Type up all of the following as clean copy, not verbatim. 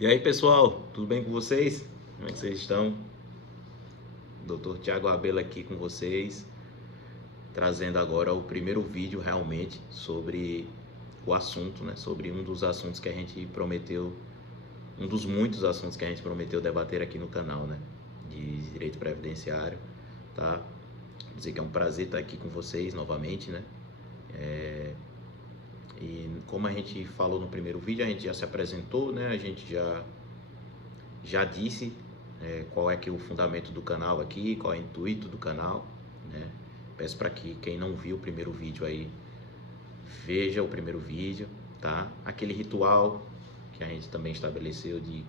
E aí, pessoal, tudo bem com vocês? Como é que vocês estão? Dr. Tiago Abela aqui com vocês, trazendo agora o primeiro vídeo realmente sobre o assunto, né? Sobre um dos assuntos que a gente prometeu, um dos muitos assuntos que a gente prometeu debater aqui no canal, né? De direito previdenciário, tá? Vou dizer que é um prazer estar aqui com vocês novamente, né? E como a gente falou no primeiro vídeo, a gente já se apresentou, né? A gente já disse qual é que é o fundamento do canal aqui, qual é o intuito do canal, né? Peço para que quem não viu o primeiro vídeo aí, veja o primeiro vídeo, tá? Aquele ritual que a gente também estabeleceu de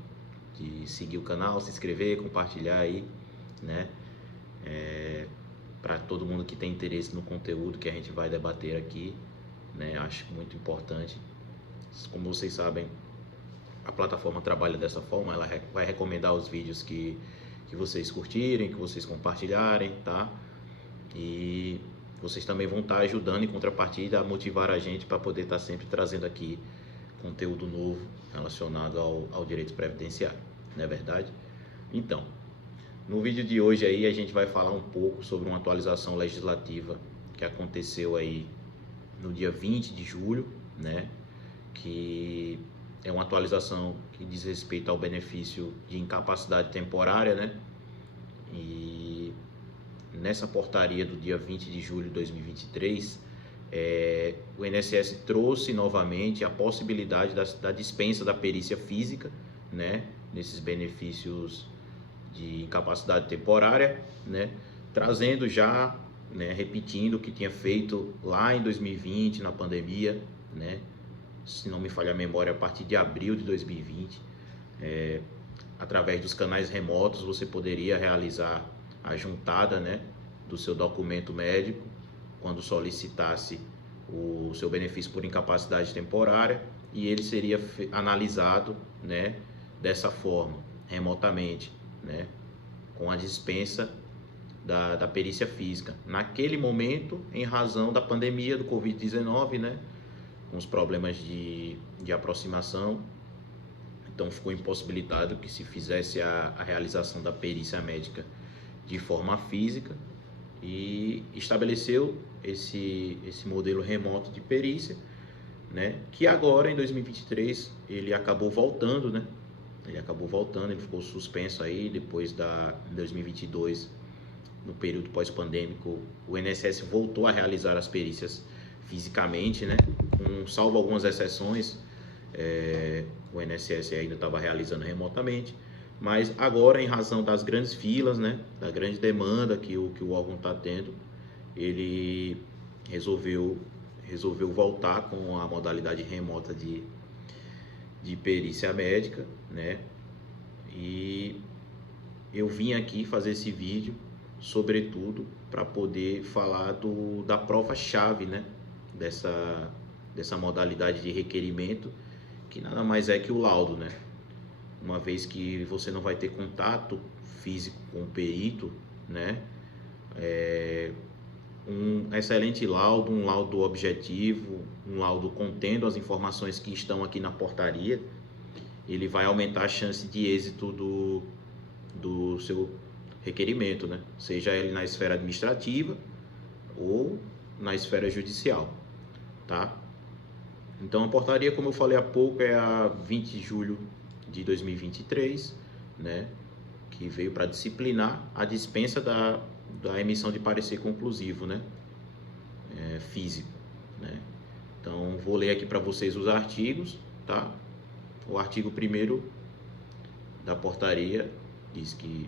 seguir o canal, se inscrever, compartilhar aí, né? Para todo mundo que tem interesse no conteúdo que a gente vai debater aqui, né? Acho muito importante. Como vocês sabem, a plataforma trabalha dessa forma, ela vai recomendar os vídeos que vocês curtirem, que vocês compartilharem, tá? E vocês também vão estar ajudando em contrapartida a motivar a gente para poder estar sempre trazendo aqui conteúdo novo relacionado ao direito previdenciário, não é verdade? Então, no vídeo de hoje aí a gente vai falar um pouco sobre uma atualização legislativa que aconteceu aí no dia 20 de julho, né? Que é uma atualização que diz respeito ao benefício de incapacidade temporária, né? E nessa portaria do dia 20 de julho de 2023, o INSS trouxe novamente a possibilidade da dispensa da perícia física, né? Nesses benefícios de incapacidade temporária, né? Trazendo já, né? Repetindo o que tinha feito lá em 2020, na pandemia, né? Se não me falha a memória, a partir de abril de 2020, através dos canais remotos, você poderia realizar a juntada, né, do seu documento médico, quando solicitasse o seu benefício por incapacidade temporária, e ele seria analisado, né, dessa forma, remotamente, né, com a dispensa da perícia física. Naquele momento, em razão da pandemia do Covid-19, né, com os problemas de aproximação, então ficou impossibilitado que se fizesse a realização da perícia médica de forma física, e estabeleceu esse modelo remoto de perícia, né, que agora em 2023 ele acabou voltando, né? Ele ficou suspenso aí depois em 2022, no período pós-pandêmico, o INSS voltou a realizar as perícias fisicamente, né? Salvo algumas exceções, o INSS ainda estava realizando remotamente, mas agora, em razão das grandes filas, né, da grande demanda que o órgão está tendo, ele resolveu voltar com a modalidade remota de perícia médica, né? E eu vim aqui fazer esse vídeo, sobretudo, para poder falar da prova-chave, né, dessa modalidade de requerimento, que nada mais é que o laudo, né? Uma vez que você não vai ter contato físico com o perito, né? Um excelente laudo, um laudo objetivo, um laudo contendo as informações que estão aqui na portaria, ele vai aumentar a chance de êxito do seu requerimento, né? Seja ele na esfera administrativa ou na esfera judicial, tá? Então a portaria, como eu falei há pouco, é a 20 de julho de 2023, né? Que veio para disciplinar a dispensa da emissão de parecer conclusivo, né? Físico, né? Então vou ler aqui para vocês os artigos, tá? O artigo 1º da portaria diz que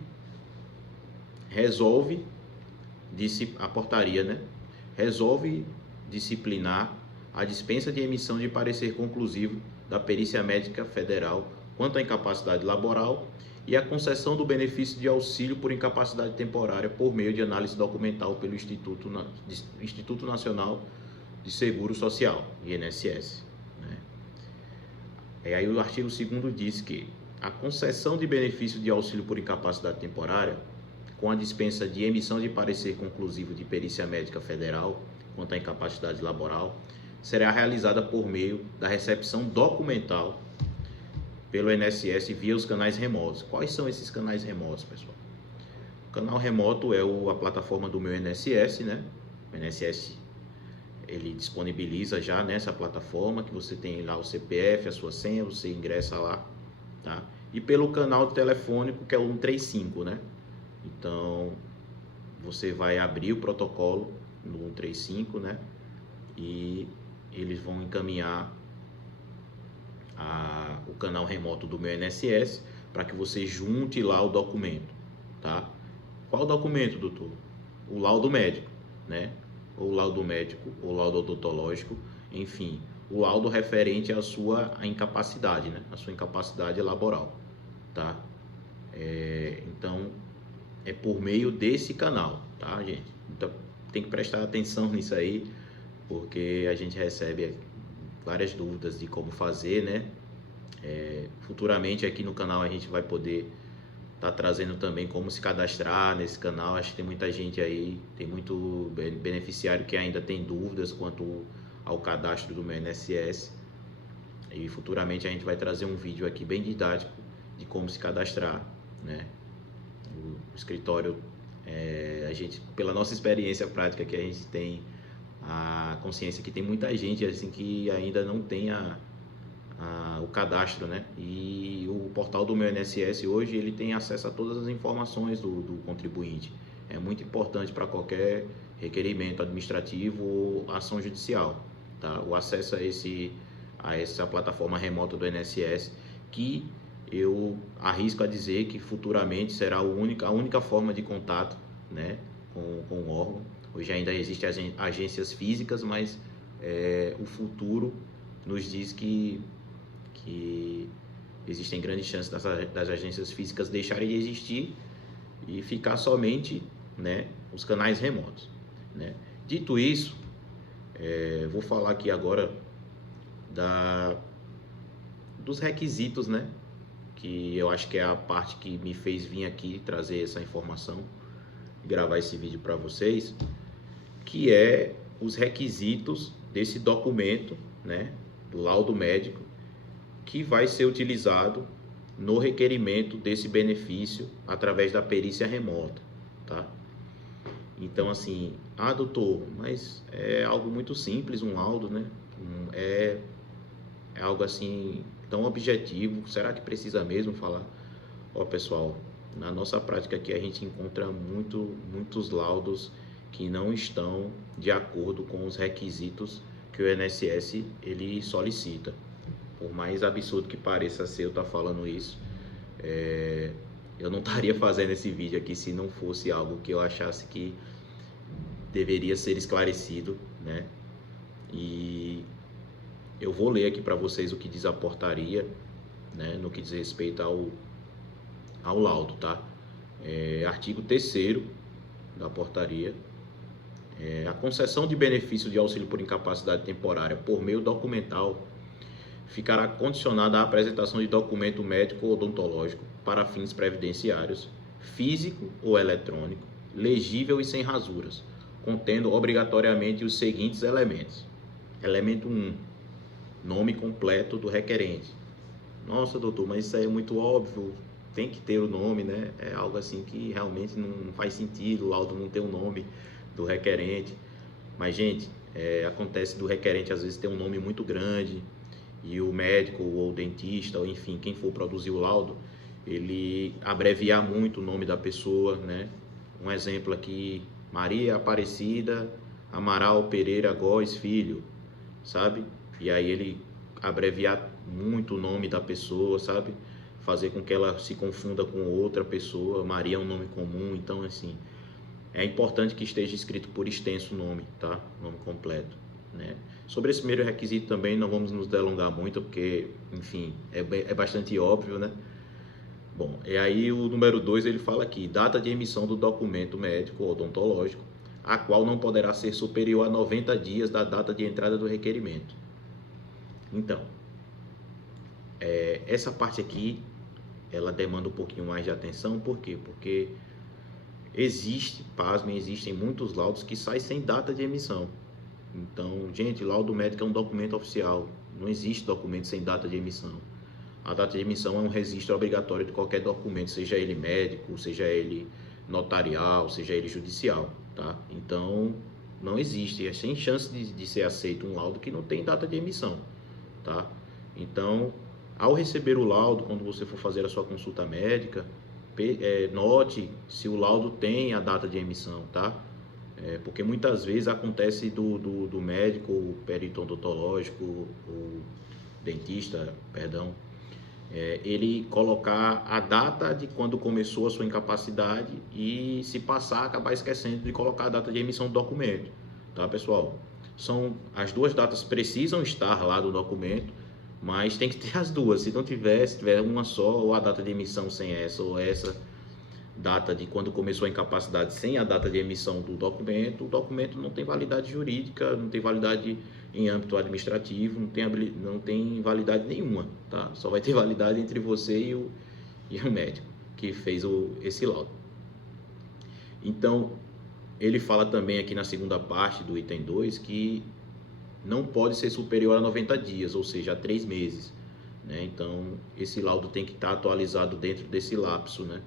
a portaria, né, resolve disciplinar a dispensa de emissão de parecer conclusivo da perícia médica federal quanto à incapacidade laboral e a concessão do benefício de auxílio por incapacidade temporária por meio de análise documental pelo Instituto Nacional de Seguro Social, INSS, né? E aí o artigo 2º diz que a concessão de benefício de auxílio por incapacidade temporária com a dispensa de emissão de parecer conclusivo de perícia médica federal quanto à incapacidade laboral será realizada por meio da recepção documental pelo INSS via os canais remotos. Quais são esses canais remotos, pessoal? O canal remoto é a plataforma do meu INSS, né? O INSS, ele disponibiliza já nessa plataforma que você tem lá o CPF, a sua senha, você ingressa lá, tá? E pelo canal telefônico, que é o 135, né? Então, você vai abrir o protocolo no 135, né? E eles vão encaminhar o canal remoto do meu INSS para que você junte lá o documento, tá? Qual documento, doutor? O laudo médico, né? Ou laudo médico, ou laudo odontológico, enfim, o laudo referente à sua incapacidade, né? A sua incapacidade laboral, tá? Então, é por meio desse canal, tá, gente? Então, tem que prestar atenção nisso aí, porque a gente recebe várias dúvidas de como fazer, né? Futuramente aqui no canal a gente vai poder estar trazendo também como se cadastrar nesse canal. Acho que tem muita gente aí, tem muito beneficiário que ainda tem dúvidas quanto ao cadastro do meu INSS. E futuramente a gente vai trazer um vídeo aqui bem didático de como se cadastrar, né? O escritório, a gente, pela nossa experiência prática que a gente tem a consciência que tem muita gente assim que ainda não tem o cadastro, né? E o portal do meu INSS hoje ele tem acesso a todas as informações do contribuinte. É muito importante para qualquer requerimento administrativo ou ação judicial, tá? O acesso a essa plataforma remota do INSS, que eu arrisco a dizer que futuramente será a única forma de contato, né, com o órgão. Hoje ainda existem agências físicas, mas o futuro nos diz que existem grandes chances das agências físicas deixarem de existir e ficar somente, né, os canais remotos, né? Dito isso, vou falar aqui agora dos requisitos, né, que eu acho que é a parte que me fez vir aqui trazer essa informação, gravar esse vídeo para vocês, que é os requisitos desse documento, né, do laudo médico, que vai ser utilizado no requerimento desse benefício através da perícia remota, tá? Então, assim, doutor, mas é algo muito simples, um laudo, né? É algo assim tão objetivo, será que precisa mesmo falar? Pessoal, na nossa prática aqui a gente encontra muitos laudos que não estão de acordo com os requisitos que o INSS ele solicita. Por mais absurdo que pareça ser eu estar falando isso, eu não estaria fazendo esse vídeo aqui se não fosse algo que eu achasse que deveria ser esclarecido, né? E eu vou ler aqui para vocês o que diz a portaria, né, no que diz respeito ao laudo, tá? Artigo 3º da portaria. A concessão de benefício de auxílio por incapacidade temporária por meio documental ficará condicionada à apresentação de documento médico ou odontológico para fins previdenciários, físico ou eletrônico, legível e sem rasuras, contendo obrigatoriamente os seguintes elementos. Elemento 1. Nome completo do requerente. Nossa, doutor, mas isso aí é muito óbvio, tem que ter o nome, né? É algo assim que realmente não faz sentido, o laudo não ter o nome do requerente. Mas, gente, acontece do requerente às vezes ter um nome muito grande e o médico ou o dentista, ou enfim, quem for produzir o laudo, ele abreviar muito o nome da pessoa, né? Um exemplo aqui, Maria Aparecida Amaral Pereira Góes Filho, sabe? E aí ele abreviar muito o nome da pessoa, sabe? Fazer com que ela se confunda com outra pessoa. Maria é um nome comum, então assim, é importante que esteja escrito por extenso o nome, tá? Nome completo, né? Sobre esse primeiro requisito também não vamos nos delongar muito, porque, enfim, é bastante óbvio, né? Bom, e aí o número 2 ele fala aqui, data de emissão do documento médico odontológico, a qual não poderá ser superior a 90 dias da data de entrada do requerimento. Então, essa parte aqui, ela demanda um pouquinho mais de atenção, por quê? Porque existem muitos laudos que saem sem data de emissão. Então, gente, laudo médico é um documento oficial, não existe documento sem data de emissão. A data de emissão é um registro obrigatório de qualquer documento, seja ele médico, seja ele notarial, seja ele judicial, tá? Então, não existe, é sem chance de ser aceito um laudo que não tem data de emissão, tá? Então, ao receber o laudo, quando você for fazer a sua consulta médica, note se o laudo tem a data de emissão, tá? Porque muitas vezes acontece do médico, o perito odontológico, o dentista, perdão, ele colocar a data de quando começou a sua incapacidade e, se passar, acabar esquecendo de colocar a data de emissão do documento, tá, pessoal? As duas datas precisam estar lá do documento, mas tem que ter as duas. Se não tiver, se tiver uma só, ou a data de emissão sem essa, ou essa data de quando começou a incapacidade sem a data de emissão do documento, o documento não tem validade jurídica, não tem validade em âmbito administrativo, não tem validade nenhuma, tá? Só vai ter validade entre você e o médico que fez esse laudo. Então, ele fala também aqui na segunda parte do item 2 que não pode ser superior a 90 dias, ou seja, a 3 meses, né? Então, esse laudo tem que estar atualizado dentro desse lapso, né?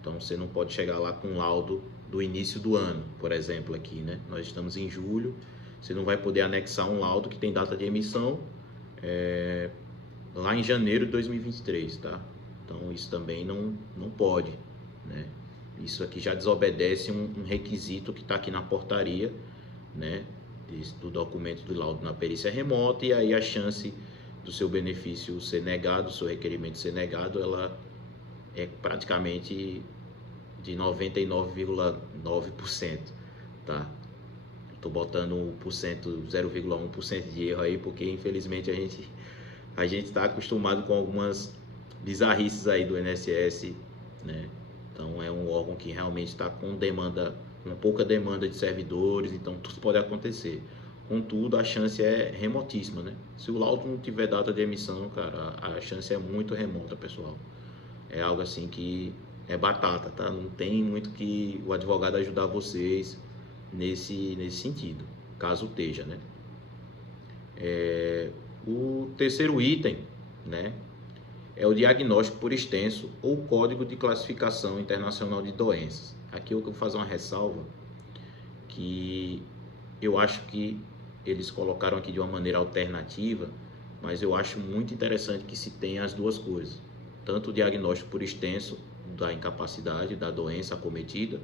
Então, você não pode chegar lá com um laudo do início do ano, por exemplo, aqui, né? Nós estamos em julho, você não vai poder anexar um laudo que tem data de emissão lá em janeiro de 2023, tá? Então, isso também não pode, né? Isso aqui já desobedece um requisito que está aqui na portaria, né? Do documento do laudo na perícia remota, e aí a chance do seu benefício ser negado, do seu requerimento ser negado, ela é praticamente de 99,9%, tá? Estou botando 0,1% de erro aí, porque infelizmente a gente está acostumado com algumas bizarrices aí do INSS, né? Então é um órgão que realmente está com pouca demanda de servidores, então tudo pode acontecer. Contudo, a chance é remotíssima, né? Se o laudo não tiver data de emissão, cara, a chance é muito remota, pessoal. É algo assim que é batata, tá? Não tem muito que o advogado ajudar vocês nesse sentido, caso esteja, né? O terceiro item, né, é o diagnóstico por extenso ou código de classificação internacional de doenças. Aqui eu vou fazer uma ressalva que eu acho que eles colocaram aqui de uma maneira alternativa, mas eu acho muito interessante que se tenha as duas coisas, tanto o diagnóstico por extenso da incapacidade, da doença acometida,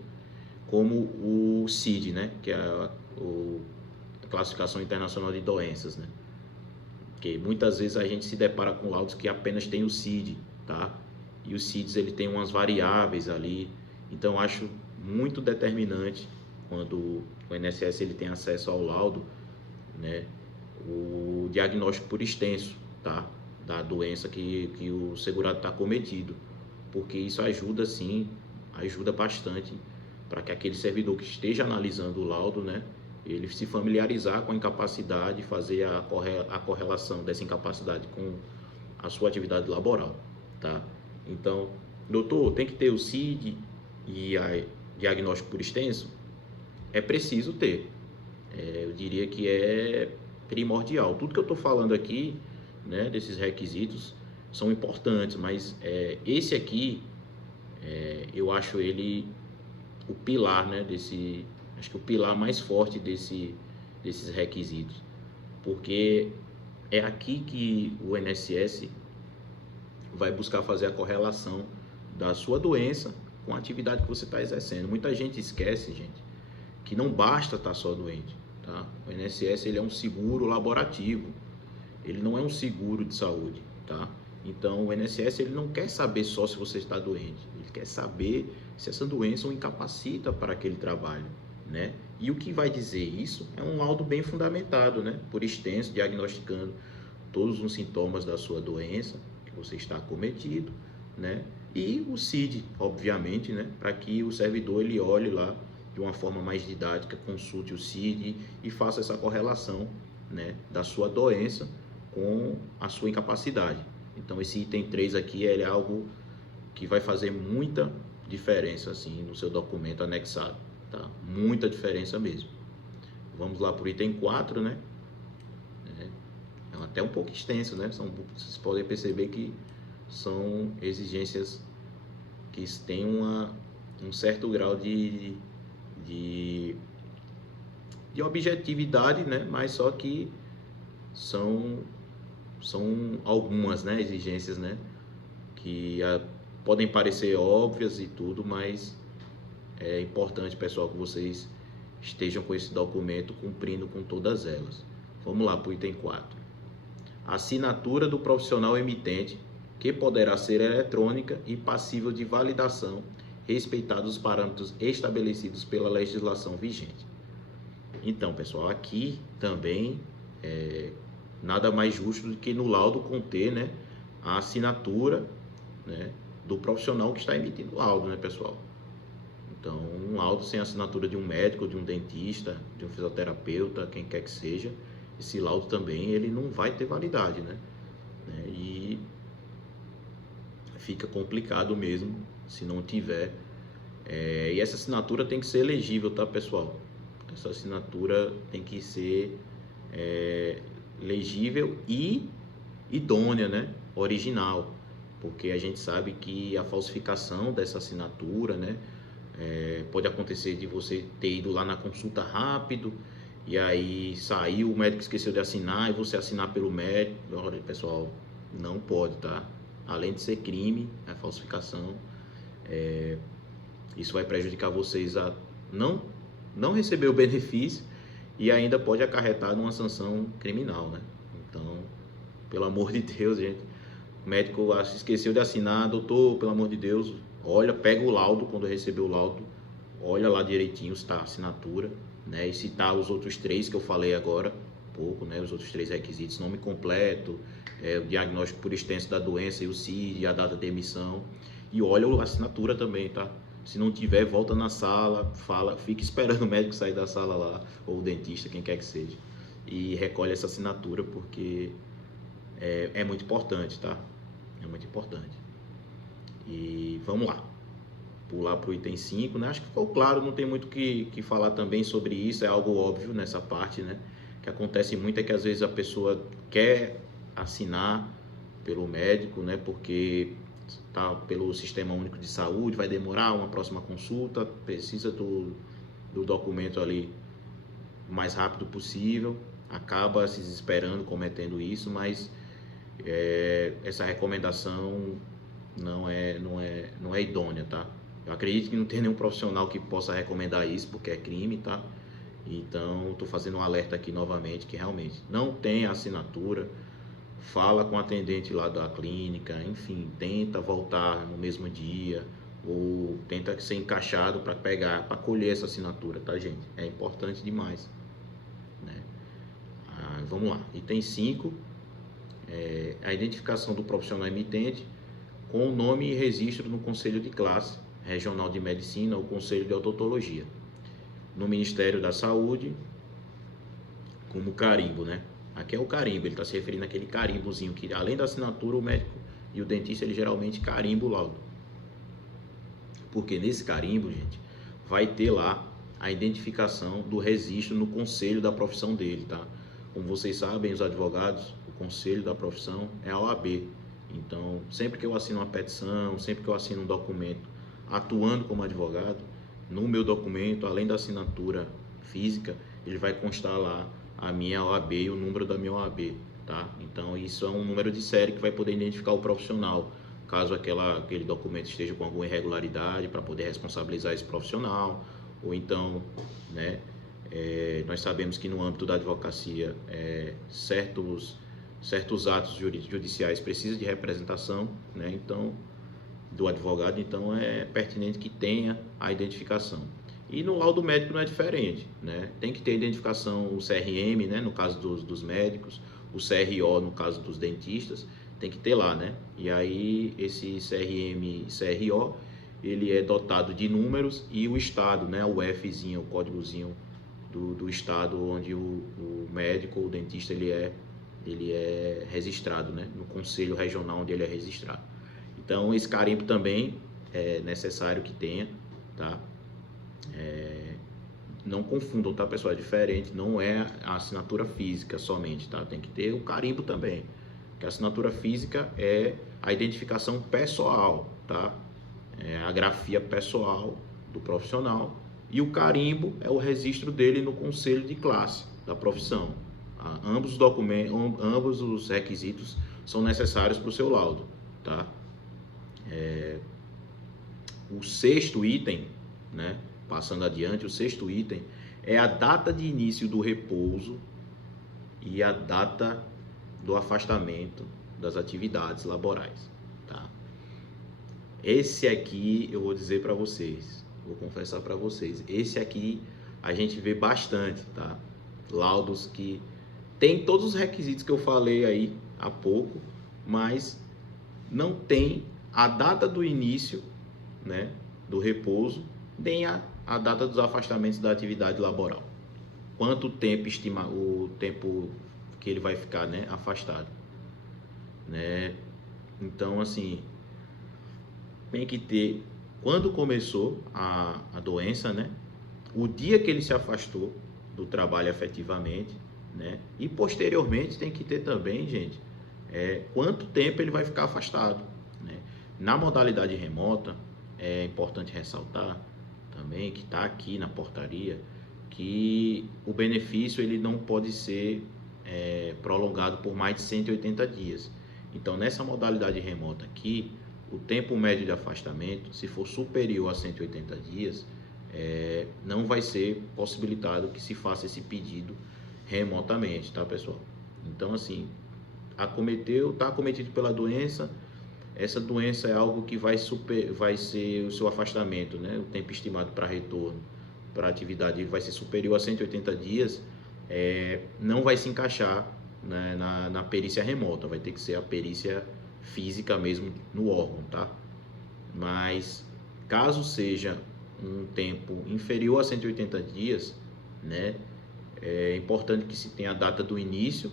como o CID, né, que é a classificação internacional de doenças, né? Porque muitas vezes a gente se depara com laudos que apenas tem o CID, tá? E os CIDs ele tem umas variáveis ali, então eu acho muito determinante quando o INSS ele tem acesso ao laudo, né, o diagnóstico por extenso, tá? Da doença que o segurado está cometido, porque isso ajuda sim, ajuda bastante para que aquele servidor que esteja analisando o laudo, né, ele se familiarizar com a incapacidade, fazer a correlação dessa incapacidade com a sua atividade laboral, tá? Então, doutor, tem que ter o CID e a diagnóstico por extenso? É preciso ter. Eu diria que é primordial. Tudo que eu estou falando aqui, né, desses requisitos, são importantes, mas esse aqui, eu acho ele o pilar, né, acho que o pilar mais forte desses requisitos, porque é aqui que o INSS vai buscar fazer a correlação da sua doença com a atividade que você está exercendo. Muita gente esquece, gente, que não basta estar só doente, tá? O INSS ele é um seguro laborativo, ele não é um seguro de saúde, tá? Então o INSS ele não quer saber só se você está doente, ele quer saber se essa doença o incapacita para aquele trabalho, né? E o que vai dizer isso é um laudo bem fundamentado, né? Por extenso, diagnosticando todos os sintomas da sua doença que você está acometido, né? E o CID, obviamente, né? Para que o servidor ele olhe lá de uma forma mais didática, consulte o CID e faça essa correlação, né, da sua doença com a sua incapacidade. Então esse item 3 aqui é algo que vai fazer muita diferença assim no seu documento anexado, tá? Muita diferença mesmo. Vamos lá para o item 4, né? É até um pouco extenso, né? Vocês podem perceber que são exigências que têm um certo grau de objetividade, né? Mas só que são algumas, né, exigências, né, que podem parecer óbvias e tudo, mas é importante, pessoal, que vocês estejam com esse documento cumprindo com todas elas. Vamos lá para o item 4. Assinatura do profissional emitente, que poderá ser eletrônica e passível de validação, respeitados os parâmetros estabelecidos pela legislação vigente. Então, pessoal, aqui também nada mais justo do que no laudo conter, né, a assinatura, né, do profissional que está emitindo o laudo, né, pessoal? Então, um laudo sem assinatura de um médico, de um dentista, de um fisioterapeuta, quem quer que seja, esse laudo também ele não vai ter validade, né? E fica complicado mesmo se não tiver. E essa assinatura tem que ser legível, tá, pessoal? Essa assinatura tem que ser legível e idônea, né? Original, porque a gente sabe que a falsificação dessa assinatura, né? Pode acontecer de você ter ido lá na consulta rápido e aí saiu, o médico esqueceu de assinar e você assinar pelo médico. Olha, pessoal, não pode, tá? Além de ser crime, a falsificação, isso vai prejudicar vocês a não receber o benefício e ainda pode acarretar numa sanção criminal, né? Então, pelo amor de Deus, gente, o médico esqueceu de assinar, doutor, pelo amor de Deus, olha, pega o laudo, quando receber o laudo, olha lá direitinho se está a assinatura, né? E se está os outros 3 que eu falei agora, pouco, né? Os outros 3 requisitos, nome completo, o diagnóstico por extenso da doença e o CID, a data de emissão. E olha a assinatura também, tá? Se não tiver, volta na sala, fica esperando o médico sair da sala lá, ou o dentista, quem quer que seja, e recolhe essa assinatura, porque é muito importante, tá? É muito importante. E vamos lá, pular para o item 5, né? Acho que ficou claro, não tem muito o que falar também sobre isso, é algo óbvio nessa parte, né? O que acontece muito é que às vezes a pessoa quer assinar pelo médico, né? Porque tá pelo Sistema Único de Saúde, vai demorar uma próxima consulta, precisa do documento ali o mais rápido possível, acaba se desesperando, cometendo isso, mas essa recomendação não é idônea, tá? Eu acredito que não tem nenhum profissional que possa recomendar isso, porque é crime, tá? Então, estou fazendo um alerta aqui novamente, que realmente não tem assinatura, fala com o atendente lá da clínica, enfim, tenta voltar no mesmo dia, ou tenta ser encaixado para colher essa assinatura, tá, gente? É importante demais, né? Vamos lá, item 5, a identificação do profissional emitente com o nome e registro no Conselho de Classe Regional de Medicina ou Conselho de Odontologia, no Ministério da Saúde, como carimbo, né? Aqui é o carimbo, ele está se referindo àquele carimbozinho que, além da assinatura, o médico e o dentista, ele geralmente carimba o laudo. Porque nesse carimbo, gente, vai ter lá a identificação do registro no conselho da profissão dele, tá? Como vocês sabem, os advogados, o conselho da profissão é a OAB. Então, sempre que eu assino uma petição, sempre que eu assino um documento atuando como advogado, no meu documento, além da assinatura física, ele vai constar lá a minha OAB e o número da minha OAB, tá? Então, isso é um número de série que vai poder identificar o profissional, caso aquele documento esteja com alguma irregularidade, para poder responsabilizar esse profissional, ou então, né, nós sabemos que no âmbito da advocacia, certos atos judiciais precisam de representação, né? Então, do advogado, então é pertinente que tenha a identificação. E no laudo médico não é diferente, né? Tem que ter identificação, o CRM, né, no caso dos médicos, o CRO no caso dos dentistas, tem que ter lá, né? E aí esse CRM e CRO, ele é dotado de números e o estado, né, o Fzinho, o códigozinho do estado onde o médico ou o dentista ele é registrado, né, no conselho regional onde ele é registrado. Então, esse carimbo também é necessário que tenha, tá? Não confundam, tá, pessoal? É diferente, não é a assinatura física somente, tá? Tem que ter o carimbo também, Que a assinatura física é a identificação pessoal, tá? É a grafia pessoal do profissional. E o carimbo é o registro dele no conselho de classe da profissão. Ambos os documentos, ambos os requisitos são necessários para o seu laudo, tá? O sexto item, né? Passando adiante, o sexto item é a data de início do repouso e a data do afastamento das atividades laborais, tá? Esse aqui eu vou dizer para vocês, vou confessar para vocês, esse aqui a gente vê bastante, tá? Laudos que tem todos os requisitos que eu falei aí há pouco, mas não tem a data do início, né, do repouso, nem a data dos afastamentos da atividade laboral. Quanto tempo estima o tempo que ele vai ficar, né, afastado, né? Então, assim, tem que ter quando começou a doença, né? O dia que ele se afastou do trabalho efetivamente, né? E posteriormente tem que ter também, gente, quanto tempo ele vai ficar afastado, né? Na modalidade remota, é importante ressaltar também que está aqui na portaria que o benefício ele não pode ser prolongado por mais de 180 dias. Então, nessa modalidade remota aqui, o tempo médio de afastamento, se for superior a 180 dias, não vai ser possibilitado que se faça esse pedido remotamente, tá, pessoal? Então, assim, está acometido pela doença, essa doença é algo que vai ser o seu afastamento, né? O tempo estimado para retorno para a atividade vai ser superior a 180 dias, não vai se encaixar, né, na perícia remota, vai ter que ser a perícia física mesmo no órgão, tá? Mas caso seja um tempo inferior a 180 dias, né, é importante que se tenha a data do início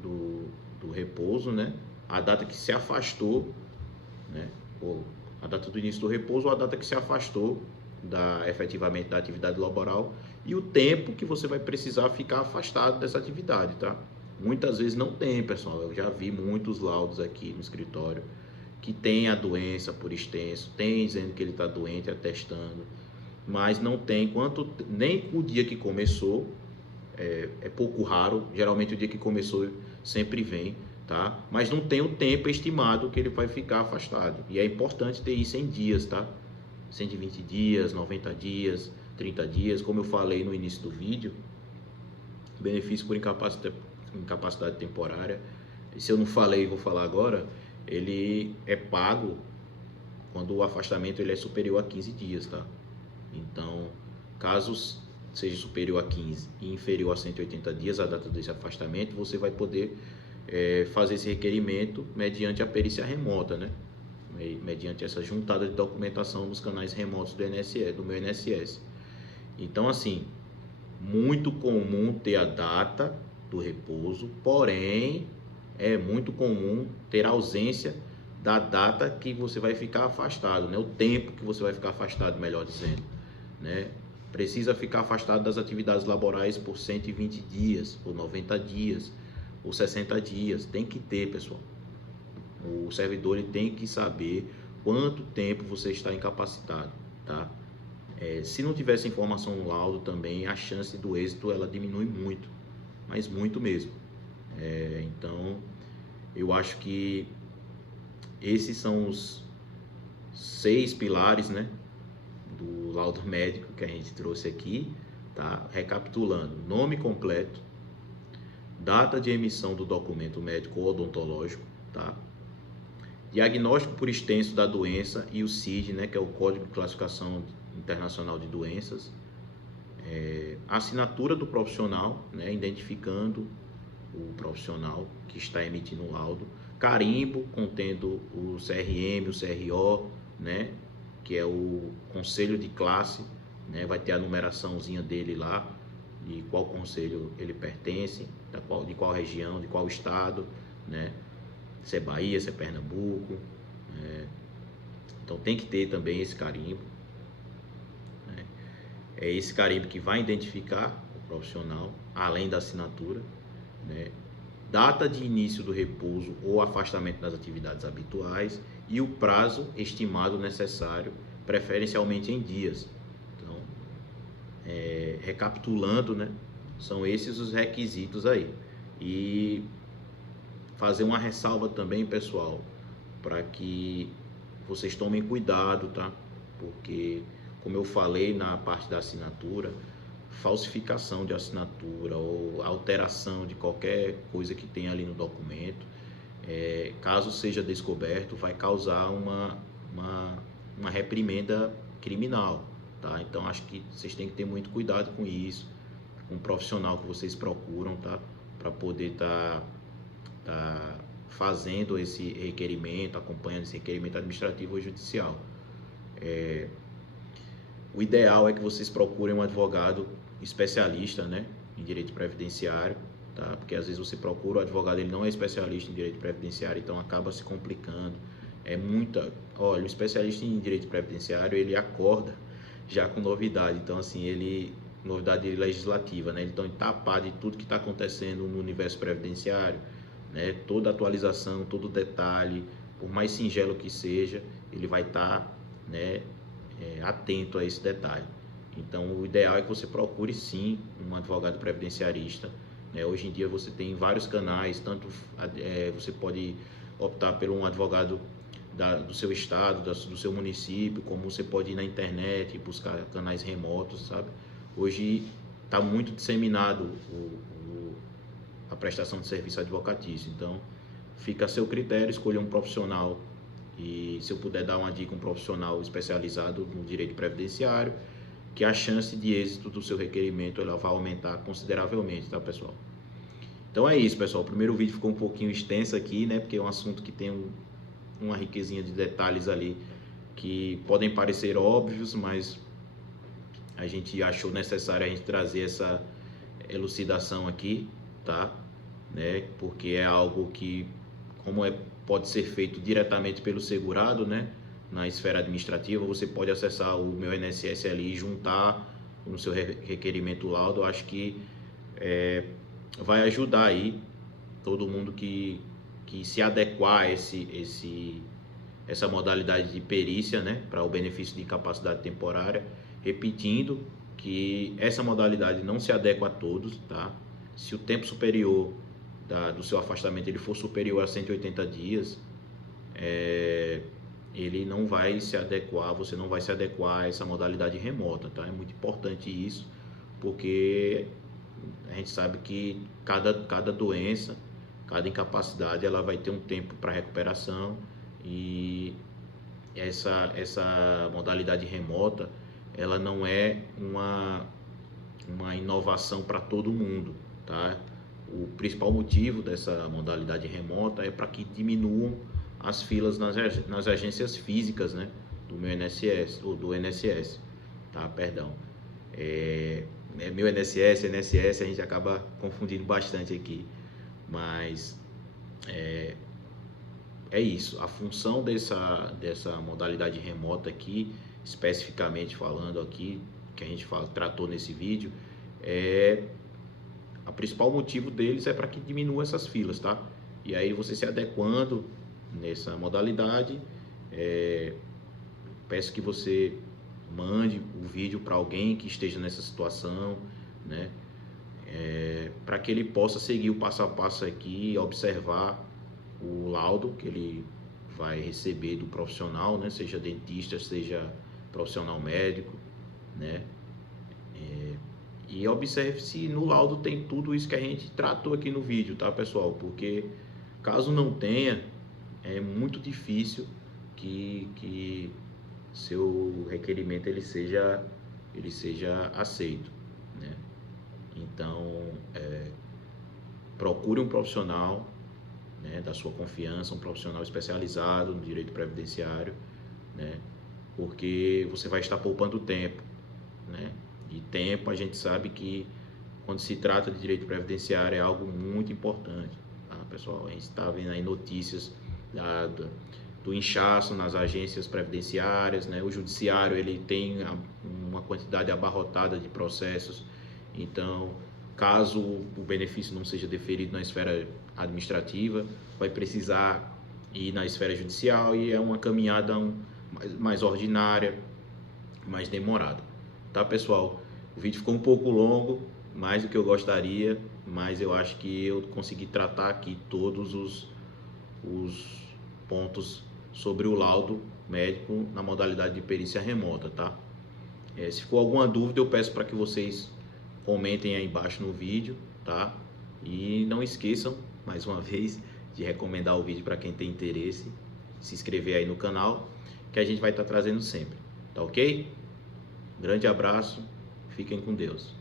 do repouso, né, a data que se afastou, né, ou a data do início do repouso ou a data que se afastou efetivamente da atividade laboral e o tempo que você vai precisar ficar afastado dessa atividade, tá? Muitas vezes não tem, pessoal. Eu já vi muitos laudos aqui no escritório que tem a doença por extenso, tem dizendo que ele está doente, atestando, mas não tem nem o dia que começou, é pouco raro, geralmente o dia que começou sempre vem, tá? Mas não tem o tempo estimado que ele vai ficar afastado. E é importante ter isso em dias, tá? 120 dias, 90 dias, 30 dias, como eu falei no início do vídeo, benefício por incapacidade temporária, se eu não falei, vou falar agora, ele é pago quando o afastamento ele é superior a 15 dias, tá? Então, caso seja superior a 15 e inferior a 180 dias a data desse afastamento, você vai poder fazer esse requerimento mediante a perícia remota, né? Mediante essa juntada de documentação nos canais remotos do INSS, do meu INSS. Então, assim, muito comum ter a data do repouso, porém é muito comum ter a ausência da data que você vai ficar afastado, né? O tempo que você vai ficar afastado, melhor dizendo, né? Precisa ficar afastado das atividades laborais por 120 dias, por 90 dias, por 60 dias. Tem que ter, pessoal. O servidor ele tem que saber quanto tempo você está incapacitado, tá? Se não tiver essa informação no laudo também, a chance do êxito ela diminui muito, mas muito mesmo. Então, eu acho que esses são os 6 pilares, né, do laudo médico que a gente trouxe aqui, tá? Recapitulando: nome completo, data de emissão do documento médico ou odontológico, tá? Diagnóstico por extenso da doença e o CID, né, que é o Código de Classificação Internacional de Doenças, assinatura do profissional, né, identificando o profissional que está emitindo o laudo, carimbo contendo o CRM, o CRO, né, que é o conselho de classe, né, vai ter a numeraçãozinha dele lá, de qual conselho ele pertence, de qual região, de qual estado, né, se é Bahia, se é Pernambuco, então tem que ter também esse carimbo, né? É esse carimbo que vai identificar o profissional, além da assinatura, né? data de início do repouso ou afastamento das atividades habituais e o prazo estimado necessário, preferencialmente em dias. Então, recapitulando, né, são esses os requisitos aí. E fazer uma ressalva também, pessoal, para que vocês tomem cuidado, tá? Porque, como eu falei na parte da assinatura, falsificação de assinatura ou alteração de qualquer coisa que tenha ali no documento, caso seja descoberto, vai causar uma reprimenda criminal, tá? Então, acho que vocês têm que ter muito cuidado com isso, com o profissional que vocês procuram, tá? Para poder tá fazendo esse requerimento, acompanhando esse requerimento administrativo ou judicial. O ideal é que vocês procurem um advogado especialista, né, em direito previdenciário, tá? Porque às vezes você procura o advogado, ele não é especialista em direito previdenciário, então acaba se complicando. Olha, o especialista em direito previdenciário, ele acorda já com novidade, então assim, novidade legislativa, né? Então ele está a par de tudo que está acontecendo no universo previdenciário, né? Toda atualização, todo detalhe, por mais singelo que seja, ele vai estar, né, atento a esse detalhe. Então, o ideal é que você procure sim um advogado previdenciarista, né? Hoje em dia você tem vários canais, tanto você pode optar por um advogado do seu estado, do seu município, como você pode ir na internet e buscar canais remotos, sabe? Hoje está muito disseminado a prestação de serviço advocatício, então fica a seu critério escolher um profissional. E se eu puder dar uma dica, um profissional especializado no direito previdenciário, que a chance de êxito do seu requerimento ela vai aumentar consideravelmente, tá, pessoal? Então é isso, pessoal. O primeiro vídeo ficou um pouquinho extenso aqui, né? Porque é um assunto que tem uma riquezinha de detalhes ali que podem parecer óbvios, mas a gente achou necessário a gente trazer essa elucidação aqui, tá? Né? Porque é algo que, pode ser feito diretamente pelo segurado, né? Na esfera administrativa, você pode acessar o meu INSS ali e juntar no seu requerimento laudo. Eu acho que vai ajudar aí todo mundo que se adequar a essa modalidade de perícia, né? Para o benefício de incapacidade temporária. Repetindo que essa modalidade não se adequa a todos, tá? Se o tempo superior do seu afastamento ele for superior a 180 dias, ele não vai se adequar, você não vai se adequar a essa modalidade remota, tá? É muito importante isso, porque a gente sabe que cada doença, cada incapacidade, ela vai ter um tempo para recuperação, e essa modalidade remota, ela não é uma inovação para todo mundo, tá? O principal motivo dessa modalidade remota é para que diminuam as filas nas agências físicas, né, do meu INSS, ou do INSS, tá? Perdão. Meu INSS, INSS, a gente acaba confundindo bastante aqui, mas é isso. A função dessa modalidade remota aqui, especificamente falando aqui, que a gente tratou nesse vídeo, o principal motivo deles é para que diminua essas filas, tá? E aí você se adequando nessa modalidade, peço que você mande o vídeo para alguém que esteja nessa situação, né? Para que ele possa seguir o passo a passo aqui e observar o laudo que ele vai receber do profissional, né? Seja dentista, seja profissional médico, né? E observe se no laudo tem tudo isso que a gente tratou aqui no vídeo, tá, pessoal? Porque caso não tenha, é muito difícil que seu requerimento ele seja aceito, né? Então, procure um profissional, né, da sua confiança, um profissional especializado no direito previdenciário, né? Porque você vai estar poupando tempo, né? E tempo, a gente sabe que quando se trata de direito previdenciário é algo muito importante, tá, pessoal? A gente está vendo aí notícias do inchaço nas agências previdenciárias, né? O judiciário ele tem uma quantidade abarrotada de processos, então caso o benefício não seja deferido na esfera administrativa, vai precisar ir na esfera judicial e é uma caminhada mais ordinária, mais demorada. Tá, pessoal? O vídeo ficou um pouco longo, mais do que eu gostaria, mas eu acho que eu consegui tratar aqui todos os pontos sobre o laudo médico na modalidade de perícia remota, tá? Se ficou alguma dúvida, eu peço para que vocês comentem aí embaixo no vídeo, tá? E não esqueçam, mais uma vez, de recomendar o vídeo para quem tem interesse, se inscrever aí no canal, que a gente vai estar trazendo sempre, tá ok? Grande abraço, fiquem com Deus.